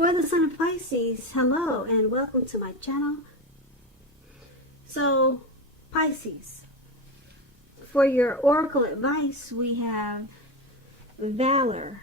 For the sign of Pisces, hello and welcome to my channel. So, Pisces, for your oracle advice, we have Valor.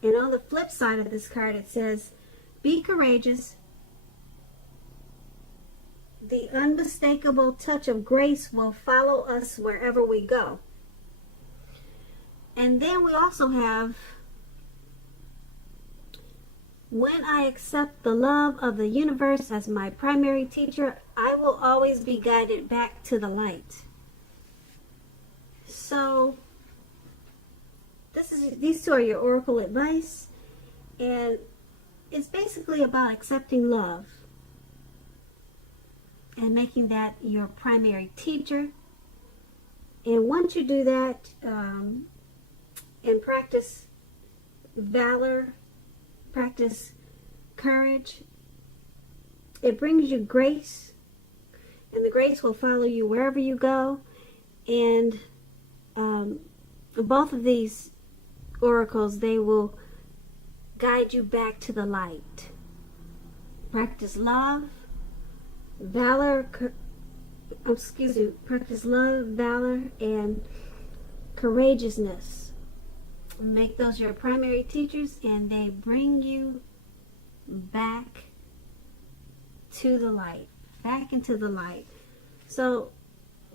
And on the flip side of this card, it says, be courageous. The unmistakable touch of grace will follow us wherever we go. And then we also have, when I accept the love of the universe as my primary teacher, I will always be guided back to the light. So, these two are your oracle advice, and it's basically about accepting love and making that your primary teacher. And once you do that, and practice valor, practice courage, it brings you grace, and the grace will follow you wherever you go. And both of these oracles, they will guide you back to the light. Practice love, valor, practice love, valor, and courageousness. Make those your primary teachers, and they bring you back to the light, back into the light. So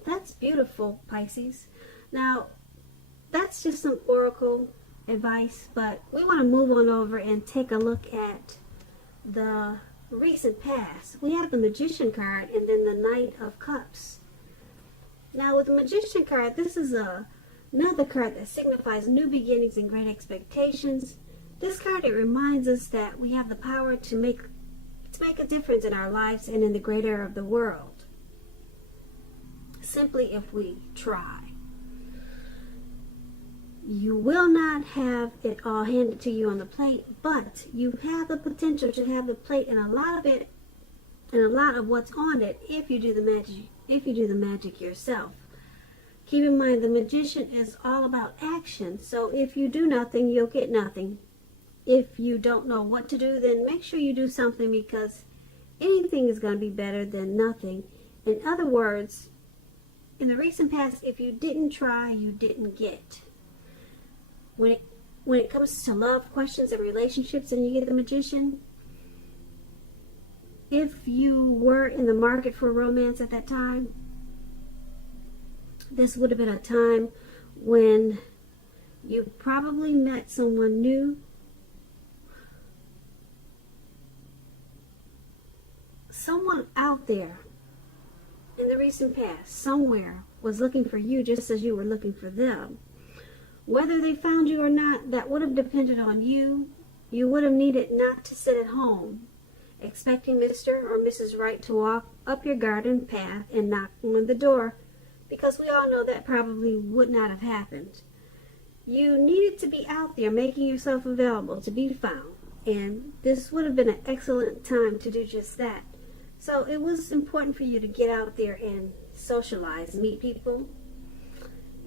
that's beautiful, Pisces. Now, that's just some oracle advice, but we want to move on over and take a look at the recent past. We have the Magician card and then the Knight of Cups. Now, with the Magician card, this is another card that signifies new beginnings and great expectations. This card, it reminds us that we have the power to make a difference in our lives and in the greater of the world, simply if we try. You will not have it all handed to you on the plate, but you have the potential to have the plate and a lot of it, and a lot of what's on it, if you do the magic yourself. Keep in mind, the Magician is all about action. So if you do nothing, you'll get nothing. If you don't know what to do, then make sure you do something, because anything is going to be better than nothing. In other words, in the recent past, if you didn't try, you didn't get. When it comes to love questions and relationships and you get the Magician, if you were in the market for romance at that time, this would have been a time when you probably met someone new. Someone out there in the recent past, somewhere, was looking for you just as you were looking for them. Whether they found you or not, that would have depended on you. You would have needed not to sit at home expecting Mr. or Mrs. Right to walk up your garden path and knock on the door, because we all know that probably would not have happened. You needed to be out there making yourself available to be found, and this would have been an excellent time to do just that. So it was important for you to get out there and socialize, meet people.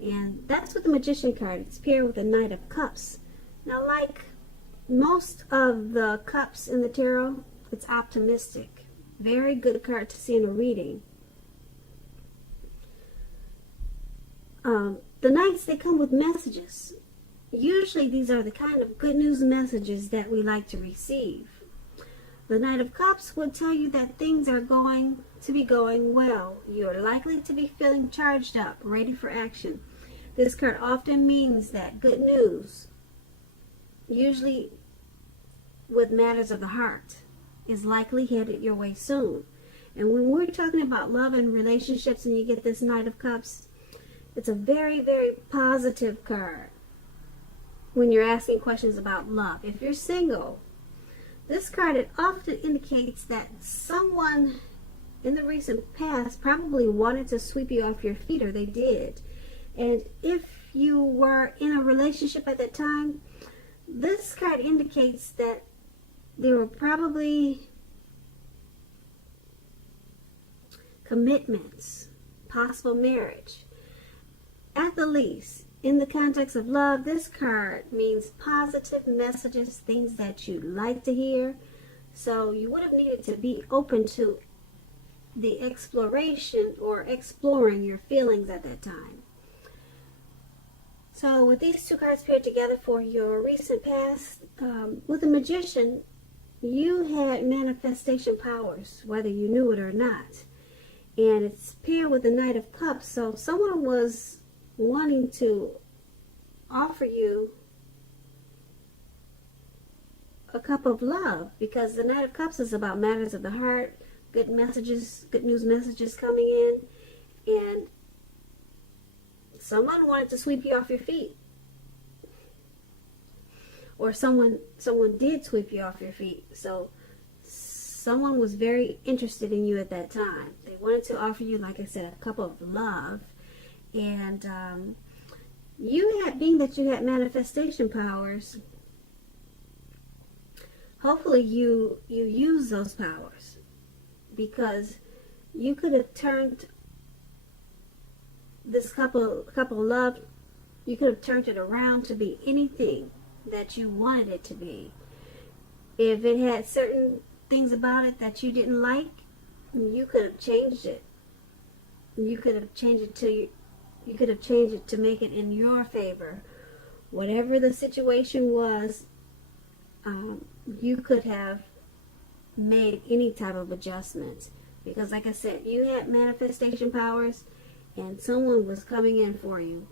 And that's what the Magician card, it's paired with the Knight of Cups. Now, like most of the cups in the tarot, it's optimistic. Very good card to see in a reading. The Knights, they come with messages. Usually these are the kind of good news messages that we like to receive. The Knight of Cups would tell you that things are going to be going well. You're likely to be feeling charged up, ready for action. This card often means that good news, usually with matters of the heart, is likely headed your way soon. And when we're talking about love and relationships and you get this Knight of Cups, it's a very, very positive card when you're asking questions about love. If you're single, this card, it often indicates that someone in the recent past probably wanted to sweep you off your feet, or they did. And if you were in a relationship at that time, this card indicates that there were probably commitments, possible marriage. At the least, in the context of love, this card means positive messages, things that you like to hear, So you would have needed to be open to the exploration or exploring your feelings at that time. So with these two cards paired together for your recent past, with the Magician, you had manifestation powers, whether you knew it or not. And it's paired with the Knight of Cups, so someone was wanting to offer you a cup of love, because the Knight of Cups is about matters of the heart, good messages, good news messages coming in, and someone wanted to sweep you off your feet. Or someone did sweep you off your feet. So someone was very interested in you at that time. They wanted to offer you, like I said, a cup of love. And being that you had manifestation powers, hopefully you use those powers, because you could have turned this cup of love, you could have turned it around to be anything that you wanted it to be. If it had certain things about it that you didn't like, you could have changed it. You could have changed it to make it in your favor. Whatever the situation was, you could have made any type of adjustments, because like I said, you had manifestation powers and someone was coming in for you.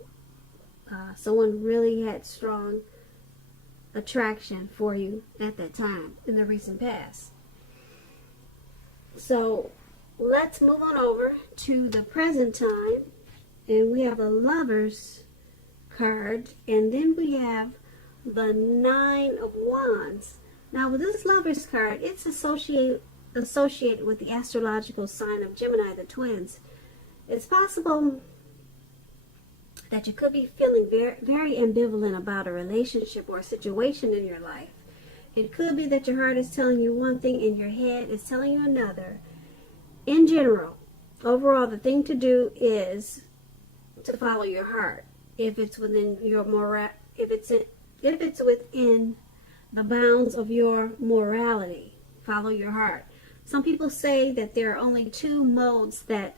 Someone really had strong attraction for you at that time in the recent past. So let's move on over to the present time, and we have the Lovers card, and then we have the Nine of Wands. Now with this Lovers card, it's associated with the astrological sign of Gemini, the twins. It's possible that you could be feeling very, very ambivalent about a relationship or a situation in your life. It could be that your heart is telling you one thing and your head is telling you another. In general, overall, the thing to do is to follow your heart. If it's within your if it's within the bounds of your morality, follow your heart. Some people say that there are only two modes that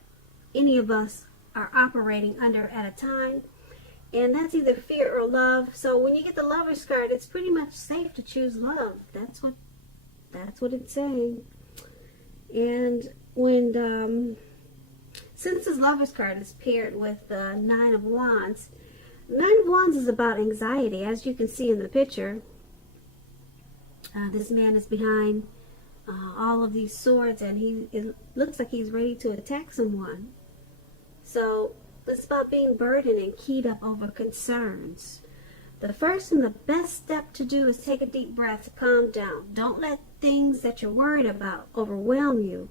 any of us are operating under at a time, and that's either fear or love. So when you get the Lovers card, it's pretty much safe to choose love. That's what it's saying. And when since this Lovers card is paired with the Nine of Wands, Nine of Wands is about anxiety. As you can see in the picture, this man is behind all of these swords, and it looks like he's ready to attack someone. So it's about being burdened and keyed up over concerns. The first and the best step to do is take a deep breath, calm down. Don't let things that you're worried about overwhelm you.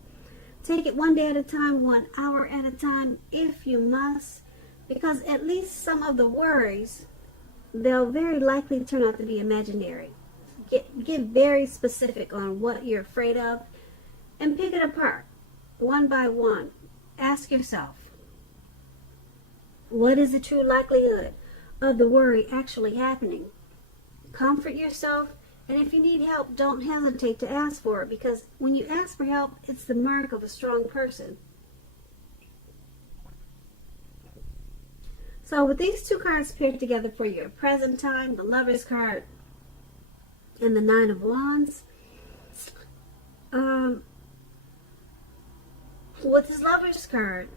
Take it one day at a time, 1 hour at a time, if you must, because at least some of the worries, they'll very likely turn out to be imaginary. Get very specific on what you're afraid of and pick it apart one by one. Ask yourself, what is the true likelihood of the worry actually happening? Comfort yourself, and if you need help, don't hesitate to ask for it, because when you ask for help, it's the mark of a strong person. So with these two cards paired together for your present time, the Lovers card and the Nine of Wands, with this Lovers card,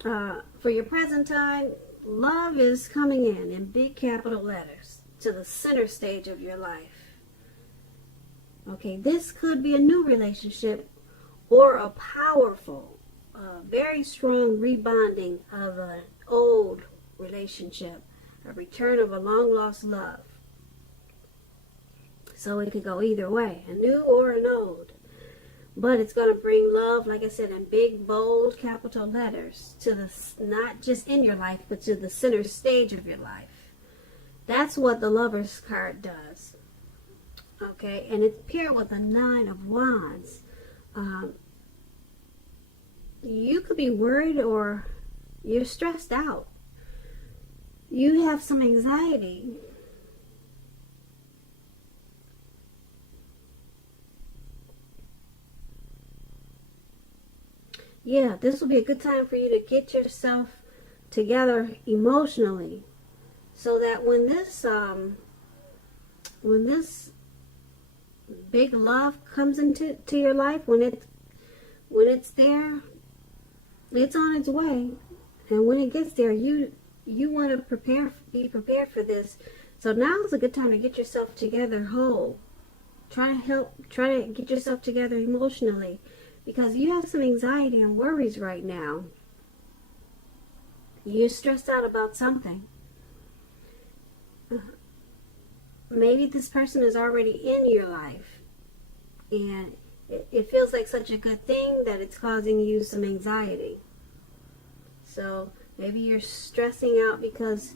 for your present time, love is coming in big capital letters to the center stage of your life. Okay, this could be a new relationship or a powerful, very strong rebonding of an old relationship, a return of a long-lost love. So it could go either way, a new or an old. But it's going to bring love, like I said, in big, bold, capital letters to the, not just in your life, but to the center stage of your life. That's what the Lovers card does. Okay, and it's paired with a Nine of Wands. You could be worried or you're stressed out. You have some anxiety. yeah, this will be a good time for you to get yourself together emotionally, so that when this big love comes into your life, when it's there, it's on its way, and when it gets there, you want to be prepared for this. So now is a good time to get yourself together whole. Try to get yourself together emotionally, because you have some anxiety and worries right now. You're stressed out about something. Maybe this person is already in your life, and it feels like such a good thing that it's causing you some anxiety. So maybe you're stressing out because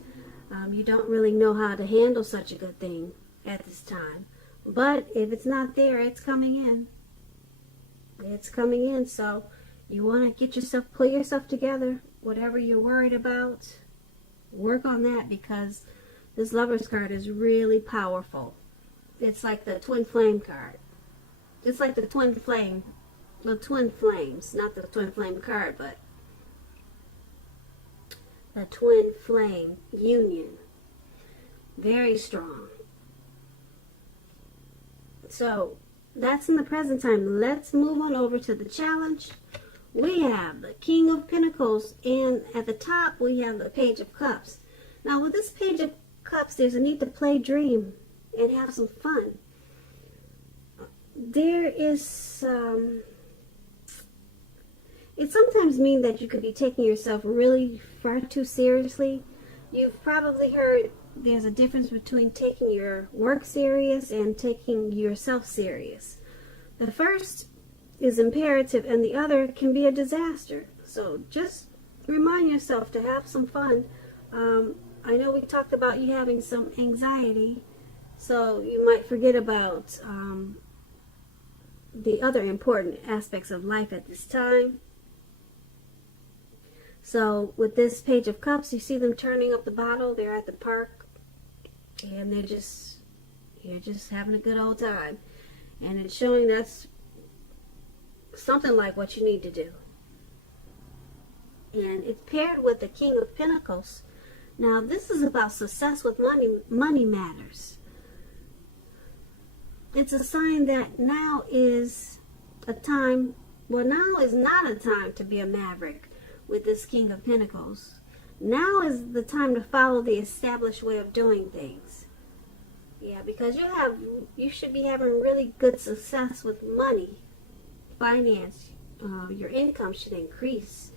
you don't really know how to handle such a good thing at this time. But if it's not there, it's coming in. It's coming in. So you want to pull yourself together. Whatever you're worried about, work on that, because this Lover's card is really powerful. It's like the twin flame card. It's like the twin flames, not the twin flame card, but the twin flame union. Very strong. So that's in the present time. Let's move on over to the challenge. We have the King of Pentacles, and at the top we have the Page of Cups. Now with this Page of Cups, there's a need to play, dream, and have some fun. There is it sometimes means that you could be taking yourself really far too seriously. You've probably heard there's a difference between taking your work serious and taking yourself serious. The first is imperative and the other can be a disaster. So just remind yourself to have some fun. I know we talked about you having some anxiety, so you might forget about the other important aspects of life at this time. So with this Page of Cups, you see them turning up the bottle. They're at the park, and you're just having a good old time. And it's showing that's something like what you need to do. And it's paired with the King of Pentacles. Now this is about success with money matters. It's a sign that now is a time, well, now is not a time to be a maverick with this King of Pentacles. Now is the time to follow the established way of doing things. Yeah, because you should be having really good success with money, finance. Your income should increase.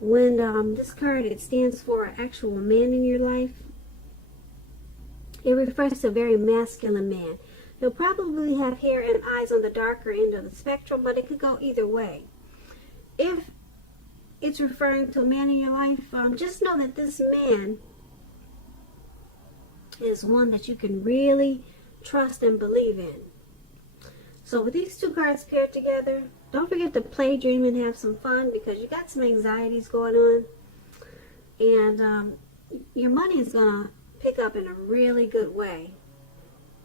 When this card, it stands for an actual man in your life. It refers to a very masculine man. He'll probably have hair and eyes on the darker end of the spectrum, but it could go either way. If it's referring to a man in your life, just know that this man is one that you can really trust and believe in. So with these two cards paired together, don't forget to play, dream, and have some fun, because you got some anxieties going on, and your money is going to pick up in a really good way.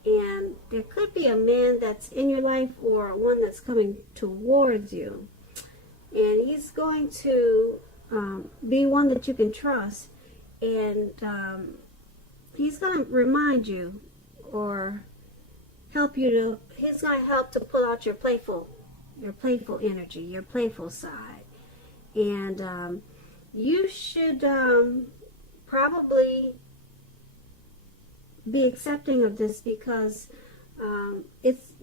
And there could be a man that's in your life or one that's coming towards you, and he's going to be one that you can trust, and he's going to remind you or help you to, he's going to help to pull out your playful energy, your playful side. And you should probably be accepting of this, because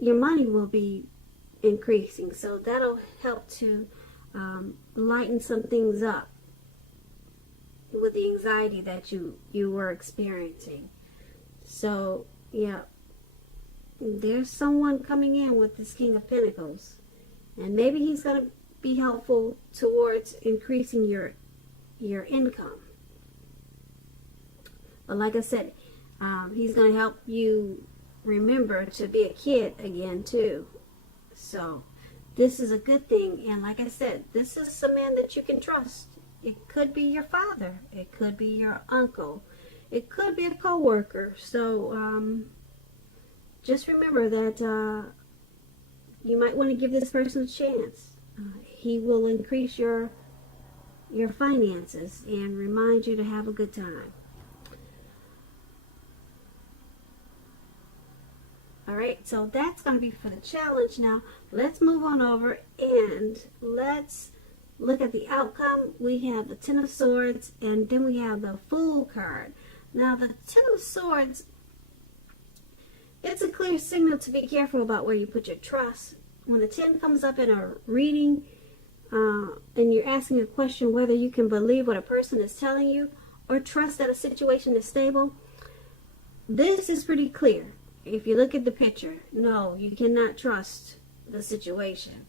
your money will be increasing, so that'll help to lighten some things up with the anxiety that you were experiencing. So yeah, there's someone coming in with this King of Pentacles, and maybe he's going to be helpful towards increasing your income. But like I said, he's going to help you remember to be a kid again too. So this is a good thing. And like I said, this is a man that you can trust. It could be your father. It could be your uncle. It could be a co-worker. So just remember that you might want to give this person a chance. He will increase your finances and remind you to have a good time. Alright, so that's going to be for the challenge. Now, let's move on over and let's look at the outcome. We have the Ten of Swords, and then we have the Fool card. Now, the Ten of Swords, it's a clear signal to be careful about where you put your trust. When the 10 comes up in a reading, and you're asking a question whether you can believe what a person is telling you or trust that a situation is stable, this is pretty clear. If you look at the picture, no, you cannot trust the situation.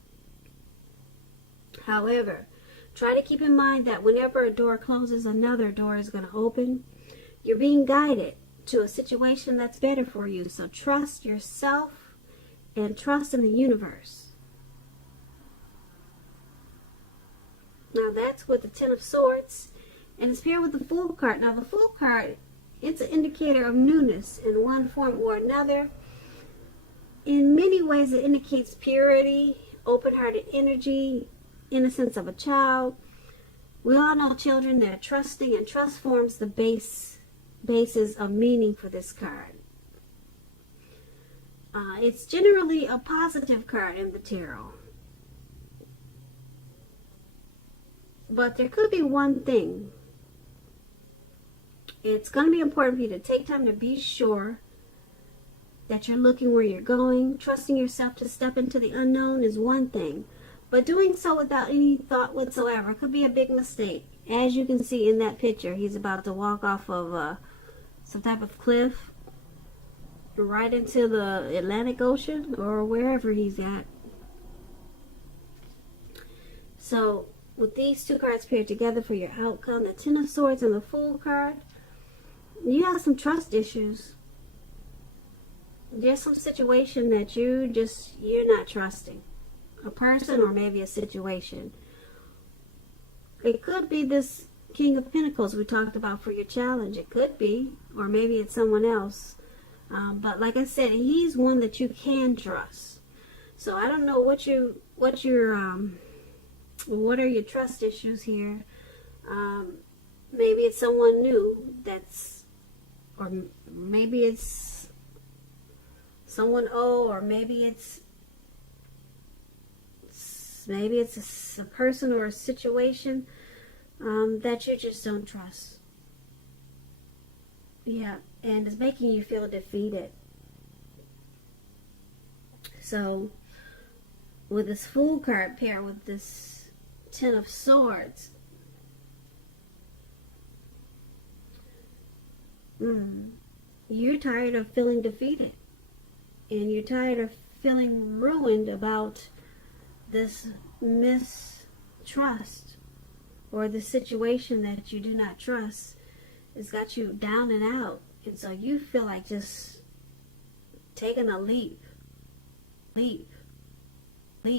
However, try to keep in mind that whenever a door closes, another door is going to open. You're being guided to a situation that's better for you. So trust yourself and trust in the universe. Now that's with the Ten of Swords, and it's paired with the Fool card. Now the Fool card, it's an indicator of newness in one form or another. In many ways, it indicates purity, open-hearted energy, innocence of a child. We all know children, they're trusting, and trust forms the basis of meaning for this card. It's generally a positive card in the tarot. But there could be one thing. It's going to be important for you to take time to be sure that you're looking where you're going. Trusting yourself to step into the unknown is one thing, but doing so without any thought whatsoever could be a big mistake. As you can see in that picture, he's about to walk off of some type of cliff right into the Atlantic Ocean or wherever he's at. So with these two cards paired together for your outcome, the Ten of Swords and the Fool card, you have some trust issues. There's some situation that you're not trusting. A person or maybe a situation. It could be this King of Pentacles we talked about for your challenge. It could be. Or maybe it's someone else. But like I said, he's one that you can trust. So I don't know what are your trust issues here. Maybe it's someone new or maybe it's someone old, or maybe it's a person or a situation that you just don't trust. Yeah, and it's making you feel defeated. So with this Fool card paired with this Ten of Swords, you're tired of feeling defeated, and you're tired of feeling ruined about this mistrust or the situation that you do not trust. It's got you down and out, and so you feel like just taking a leap.